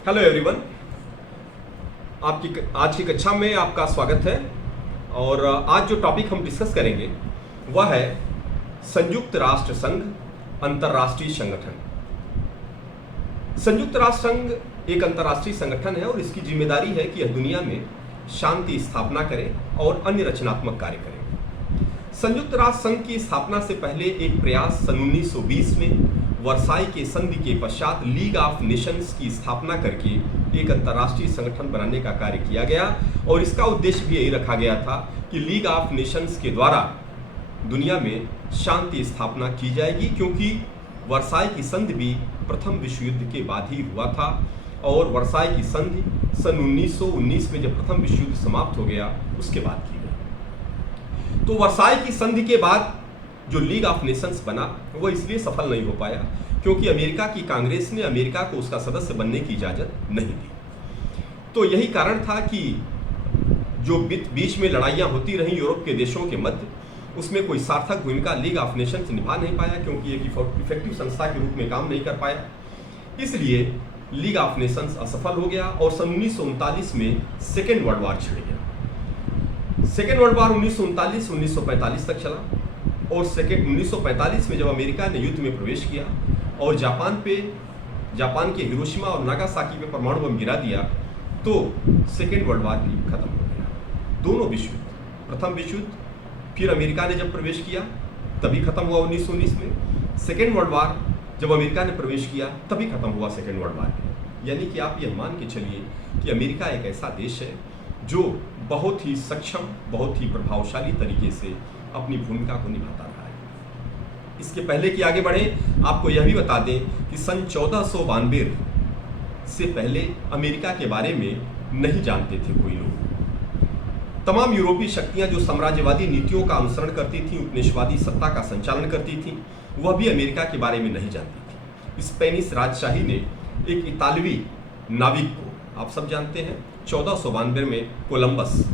Hello everyone. आपकी आज की कक्षा में आपका स्वागत है। और आज जो टॉपिक हम डिस्कस करेंगे वह है संयुक्त राष्ट्र संघ अंतर्राष्ट्रीय संगठन। संयुक्त राष्ट्र संघ एक अंतर्राष्ट्रीय संगठन है और इसकी जिम्मेदारी है कि यह दुनिया में शांति स्थापना करे और अन्य रचनात्मक कार्य करे। संयुक्त राष्ट्र संघ की स्थापना से पहले एक प्रयास सन 1920 में वर्साई के संधि के पश्चात लीग ऑफ नेशंस की स्थापना करके एक अंतर्राष्ट्रीय संगठन बनाने का कार्य किया गया और इसका उद्देश्य भी यही रखा गया था कि लीग ऑफ नेशंस के द्वारा दुनिया में शांति स्थापना की जाएगी, क्योंकि वर्साई की संधि भी प्रथम विश्व युद्ध के बाद ही हुआ था और वर्साई की संधि सन 1919 में जब प्रथम विश्व युद्ध समाप्त हो गया उसके बाद की गई। तो वर्साई की संधि के बाद जो लीग ऑफ नेशंस बना वो इसलिए सफल नहीं हो पाया क्योंकि अमेरिका की कांग्रेस ने अमेरिका को उसका सदस्य बनने की इजाजत नहीं दी। तो यही कारण था कि जो बीच में लड़ाइयाँ होती रहीं यूरोप के देशों के मध्य, उसमें कोई सार्थक भूमिका लीग ऑफ नेशंस निभा नहीं पाया क्योंकि एक इफेक्टिव संस्था के रूप में काम नहीं कर पाया। इसलिए लीग ऑफ नेशंस असफल हो गया और सन 1939 में सेकेंड वर्ल्ड वार छिड़ गया। सेकेंड वर्ल्ड वार 1939-1945 तक चला और 1945 में जब अमेरिका ने युद्ध में प्रवेश किया और जापान के हिरोशिमा और नागासाकी पे परमाणु बम गिरा दिया तो सेकेंड वर्ल्ड वार भी खत्म हो गया। दोनों विश्व युद्ध, प्रथम विश्व युद्ध फिर अमेरिका ने जब प्रवेश किया तभी खत्म हुआ 1919 में, सेकेंड वर्ल्ड वार जब अमेरिका ने प्रवेश किया तभी खत्म हुआ सेकेंड वर्ल्ड वार। यानी कि आप यह मान के चलिए कि अमेरिका एक ऐसा देश है जो बहुत ही सक्षम, बहुत ही प्रभावशाली तरीके से अपनी भूमिका को निभाता रहा है। इसके पहले कि आगे बढ़े, आपको यह भी बता दें कि सन 1492 से पहले अमेरिका के बारे में नहीं जानते थे कोई लोग। तमाम यूरोपीय शक्तियां जो साम्राज्यवादी नीतियों का अनुसरण करती थीं, उपनिवेशवादी सत्ता का संचालन करती थीं, वह भी अमेरिका के बारे में नहीं जानती थी। स्पेनिश राजशाही ने एक इतालवी नाविक को, आप सब जानते हैं, 1492 में कोलंबस,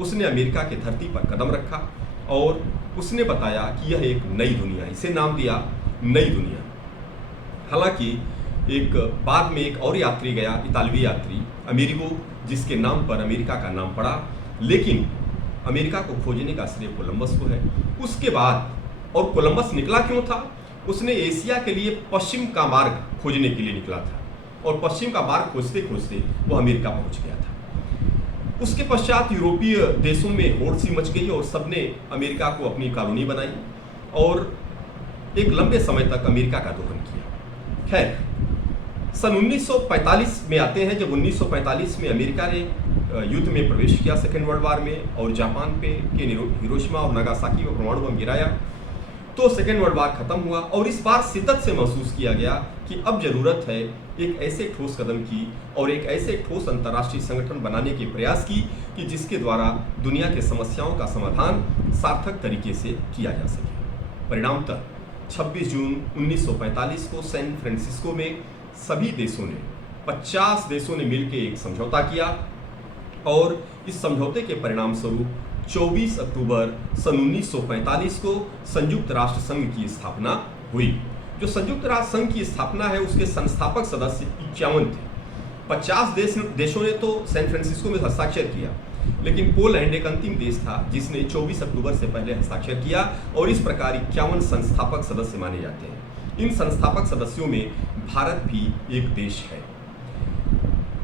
उसने अमेरिका की धरती पर कदम रखा और उसने बताया कि यह एक नई दुनिया है, इसे नाम दिया नई दुनिया। हालांकि एक बाद में एक और यात्री गया, इतालवी यात्री अमेरिगो, जिसके नाम पर अमेरिका का नाम पड़ा, लेकिन अमेरिका को खोजने का श्रेय कोलंबस को है। उसके बाद, और कोलंबस निकला क्यों था? उसने एशिया के लिए पश्चिम का मार्ग खोजने के लिए निकला था और पश्चिम का मार्ग खोजते खोजते वो अमेरिका पहुंच गया था। उसके पश्चात यूरोपीय देशों में होड़ सी मच गई और सबने अमेरिका को अपनी कॉलोनी बनाई और एक लंबे समय तक अमेरिका का दोहन किया। खैर, सन 1945 में आते हैं, जब 1945 में अमेरिका ने युद्ध में प्रवेश किया सेकेंड वर्ल्ड वार में और जापान पे के हिरोशिमा और नागासाकी पर परमाणु बम गिराया, तो सेकेंड वर्ल्ड वार खत्म हुआ और इस बार शिद्दत से महसूस किया गया कि अब जरूरत है एक ऐसे ठोस कदम की और एक ऐसे ठोस अंतर्राष्ट्रीय संगठन बनाने के प्रयास की कि जिसके द्वारा दुनिया के समस्याओं का समाधान सार्थक तरीके से किया जा सके। परिणामतः 26 जून 1945 को सैन फ्रांसिस्को में सभी देशों ने, 50 देशों ने मिलकर एक समझौता किया और इस समझौते के परिणाम स्वरूप 24 अक्टूबर सन 1945 को संयुक्त राष्ट्र संघ की स्थापना हुई। जो संयुक्त राष्ट्र संघ की स्थापना है उसके संस्थापक सदस्य 51 थे। 50 देशों ने तो सैन फ्रांसिस्को में हस्ताक्षर किया, लेकिन पोलैंड एक अंतिम देश था जिसने 24 अक्टूबर से पहले हस्ताक्षर किया और इस प्रकार 51 संस्थापक सदस्य माने जाते हैं। इन संस्थापक सदस्यों में भारत भी एक देश है।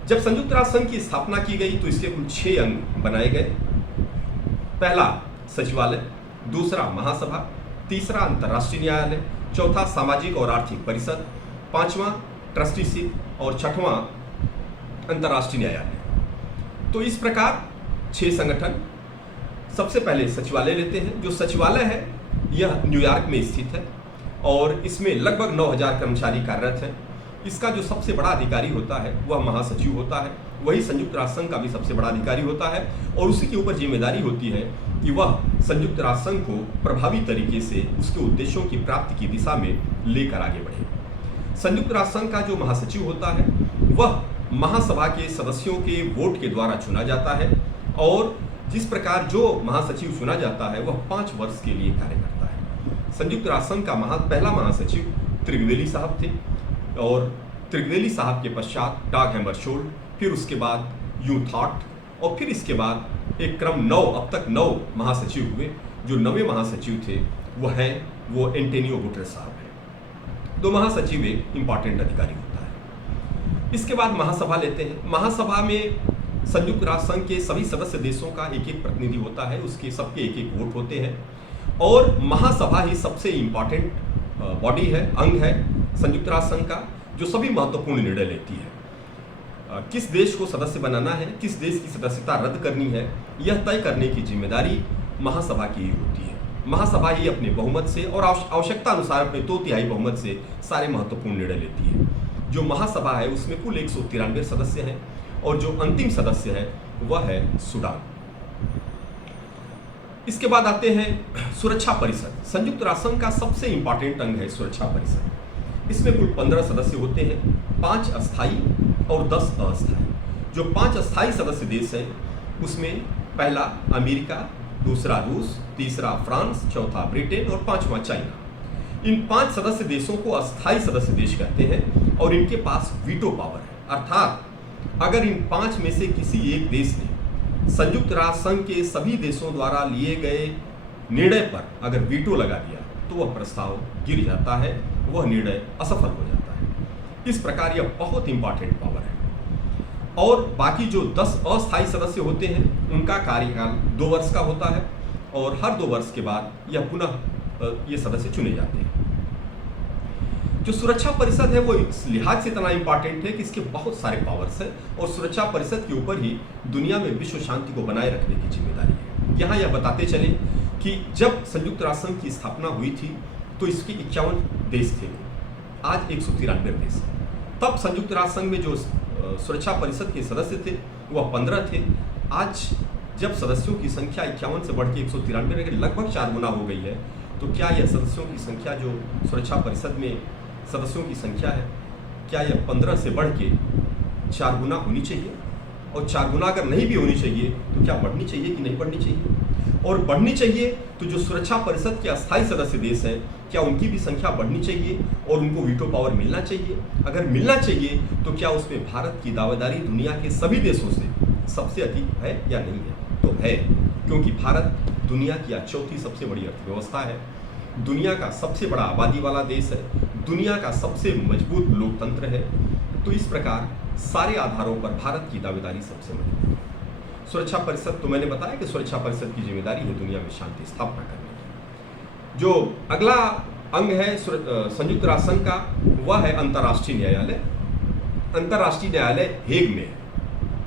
जब संयुक्त राष्ट्र संघ की स्थापना की गई तो इसके कुल 6 अंग बनाए गए। पहला सचिवालय, दूसरा महासभा, तीसरा अंतर्राष्ट्रीय न्यायालय, चौथा सामाजिक और आर्थिक परिषद, पांचवा ट्रस्टीशिप और छठवां अंतर्राष्ट्रीय न्यायालय। तो इस प्रकार 6 संगठन। सबसे पहले सचिवालय लेते हैं। जो सचिवालय है यह न्यूयॉर्क में स्थित है और इसमें लगभग 9000 कर्मचारी कार्यरत हैं। इसका जो सबसे बड़ा अधिकारी होता है वह महासचिव होता है, वही संयुक्त राष्ट्र संघ का भी सबसे बड़ा अधिकारी होता है और उसी के ऊपर जिम्मेदारी होती है कि वह संयुक्त राष्ट्र संघ को प्रभावी तरीके से उसके उद्देश्यों की प्राप्ति की दिशा में लेकर आगे बढ़े। संयुक्त राष्ट्र संघ का जो महासचिव होता है वह महासभा के सदस्यों के वोट के द्वारा चुना जाता है और जिस प्रकार जो महासचिव चुना जाता है वह 5 वर्ष के लिए कार्य करता है। संयुक्त राष्ट्र संघ का पहला महासचिव त्रिवेदी साहब थे और त्रिवेली साहब के पश्चात डाग हैमरशोल्ड, फिर उसके बाद यू थॉट और फिर इसके बाद एक क्रम 9, अब तक 9 महासचिव हुए। जो 9वें महासचिव थे वो एंटोनियो गुटेरेस साहब हैं। तो महासचिव एक इंपॉर्टेंट अधिकारी होता है। इसके बाद महासभा लेते हैं। महासभा में संयुक्त राष्ट्र संघ के सभी सदस्य देशों का एक एक प्रतिनिधि होता है, उसके सबके एक एक वोट होते हैं और महासभा ही सबसे इंपॉर्टेंट बॉडी है, अंग है संयुक्त राष्ट्र संघ का, जो सभी महत्वपूर्ण निर्णय लेती है। किस देश को सदस्य बनाना है, किस देश की सदस्यता रद्द करनी है, यह तय करने की जिम्मेदारी महासभा की ही होती है। महासभा ही अपने बहुमत से और आवश्यकता अनुसार अपने 2/3 बहुमत से सारे महत्वपूर्ण निर्णय लेती है। जो महासभा है उसमें कुल 193 सदस्य हैं और जो अंतिम सदस्य है वह है सूडान। इसके बाद आते हैं सुरक्षा परिषद। संयुक्त राष्ट्र संघ का सबसे इंपॉर्टेंट अंग है सुरक्षा परिषद। इसमें कुल 15 सदस्य होते हैं, 5 अस्थायी और 10 अस्थायी। जो 5 अस्थायी सदस्य देश हैं उसमें पहला अमेरिका, दूसरा रूस, तीसरा फ्रांस, चौथा ब्रिटेन और 5वां चाइना। इन 5 सदस्य देशों को अस्थायी सदस्य देश कहते हैं और इनके पास वीटो पावर है, अर्थात अगर इन 5 में से किसी एक देश ने संयुक्त राष्ट्र संघ के सभी देशों द्वारा लिए गए निर्णय पर अगर वीटो लगा दिया तो वह प्रस्ताव गिर जाता है, वह निर्णय असफल हो जाता है। इस प्रकार यह बहुत इंपॉर्टेंट पावर है। और बाकी जो 10 अस्थायी सदस्य होते हैं उनका कार्यकाल 2 वर्ष का होता है और हर 2 वर्ष के बाद यह पुनः ये सदस्य चुने जाते हैं। जो सुरक्षा परिषद है वो इस लिहाज से इतना इंपॉर्टेंट है कि इसके बहुत सारे पावर्स हैं और सुरक्षा परिषद के ऊपर ही दुनिया में विश्व शांति को बनाए रखने की जिम्मेदारी है। यहाँ यह बताते चले कि जब संयुक्त राष्ट्र संघ की स्थापना हुई थी तो इसके 51 देश थे, आज 193 देश हैं। तब संयुक्त राष्ट्र संघ में जो सुरक्षा परिषद के सदस्य थे वह 15 थे। आज जब सदस्यों की संख्या 51 से बढ़ के 193 के लगभग 4 गुना हो गई है, तो क्या यह सदस्यों की संख्या जो सुरक्षा परिषद में सदस्यों की संख्या है, क्या यह 15 से बढ़ के 4 गुना होनी चाहिए? और 4 गुना अगर नहीं भी होनी चाहिए तो क्या बढ़नी चाहिए कि नहीं बढ़नी चाहिए? और बढ़नी चाहिए तो जो सुरक्षा परिषद के अस्थायी सदस्य देश हैं क्या उनकी भी संख्या बढ़नी चाहिए और उनको वीटो पावर मिलना चाहिए? अगर मिलना चाहिए तो क्या उसमें भारत की दावेदारी दुनिया के सभी देशों से सबसे अधिक है या नहीं है? तो है, क्योंकि भारत दुनिया की 4थी सबसे बड़ी अर्थव्यवस्था है, दुनिया का सबसे बड़ा आबादी वाला देश है, दुनिया का सबसे मजबूत लोकतंत्र है। तो इस प्रकार सारे आधारों पर भारत की दावेदारी सबसे मजबूत है। सुरक्षा परिषद तो मैंने बताया कि सुरक्षा परिषद की जिम्मेदारी है दुनिया में शांति स्थापना करने की। जो अगला अंग है संयुक्त राष्ट्र संघ का वह है अंतर्राष्ट्रीय न्यायालय। अंतर्राष्ट्रीय न्यायालय हेग में,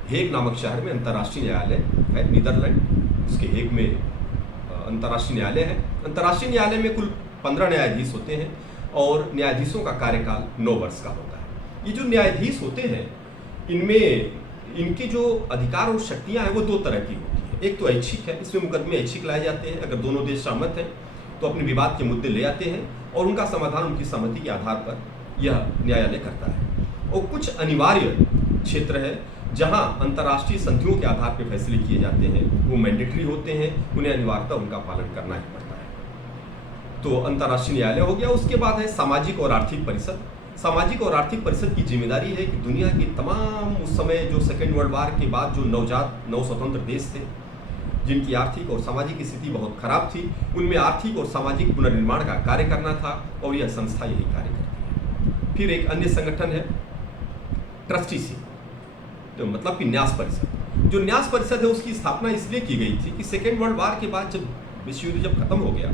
हेग नामक शहर में अंतर्राष्ट्रीय न्यायालय है, नीदरलैंड, उसके हेग में अंतर्राष्ट्रीय न्यायालय है। अंतर्राष्ट्रीय न्यायालय में कुल 15 न्यायाधीश होते हैं और न्यायाधीशों का कार्यकाल 9 वर्ष का होता है। ये जो न्यायाधीश होते हैं इनमें इनके जो अधिकार और शक्तियां हैं वो 2 तरह की होती है। एक तो ऐच्छिक है, इसमें मुकदमे ऐच्छिक लाए जाते हैं, अगर दोनों देश सहमत हैं तो अपने विवाद के मुद्दे ले आते हैं और उनका समाधान उनकी सहमति के आधार पर यह न्यायालय करता है। और कुछ अनिवार्य क्षेत्र है जहां अंतर्राष्ट्रीय संधियों के आधार पर फैसले किए जाते हैं, वो मैंडेटरी होते हैं, उन्हें अनिवार्यता उनका पालन करना ही पड़ता है। तो अंतर्राष्ट्रीय न्यायालय हो गया। उसके बाद है सामाजिक और आर्थिक परिषद। सामाजिक और आर्थिक परिषद की जिम्मेदारी है कि दुनिया की तमाम उस समय जो सेकेंड वर्ल्ड वार के बाद जो नव स्वतंत्र देश थे जिनकी आर्थिक और सामाजिक स्थिति बहुत खराब थी, उनमें आर्थिक और सामाजिक पुनर्निर्माण का कार्य करना था और यह संस्था यही कार्य करती है। फिर एक अन्य संगठन है ट्रस्टीशिप, तो मतलब कि न्यास परिषद। जो न्यास परिषद है उसकी स्थापना इसलिए की गई थी कि सेकेंड वर्ल्ड वार के बाद जब विश्व युद्ध जब खत्म हो गया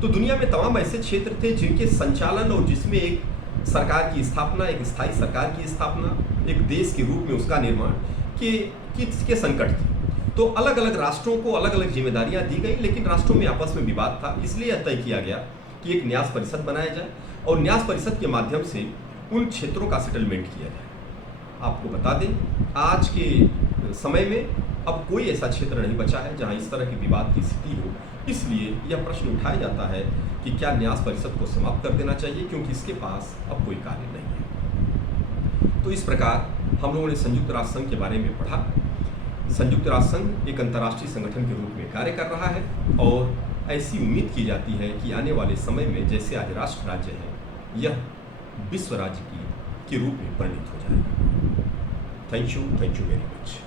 तो दुनिया में तमाम ऐसे क्षेत्र थे जिनके संचालन और जिसमें एक सरकार की स्थापना, एक स्थायी सरकार की स्थापना, एक देश के रूप में उसका निर्माण के संकट थे। तो अलग अलग राष्ट्रों को अलग अलग जिम्मेदारियां दी गई, लेकिन राष्ट्रों में आपस में विवाद था, इसलिए यह तय किया गया कि एक न्यास परिषद बनाया जाए और न्यास परिषद के माध्यम से उन क्षेत्रों का सेटलमेंट किया जाए। आपको बता दें आज के समय में अब कोई ऐसा क्षेत्र नहीं बचा है जहां इस तरह की विवाद की स्थिति हो, इसलिए यह प्रश्न उठाया जाता है कि क्या न्यास परिषद को समाप्त कर देना चाहिए, क्योंकि इसके पास अब कोई कार्य नहीं है। तो इस प्रकार हम लोगों ने संयुक्त राष्ट्र संघ के बारे में पढ़ा। संयुक्त राष्ट्र संघ एक अंतर्राष्ट्रीय संगठन के रूप में कार्य कर रहा है और ऐसी उम्मीद की जाती है कि आने वाले समय में जैसे आज राष्ट्र राज्य है, यह विश्व राज्य की के रूप में परिणित हो जाएगा। Thank you very much.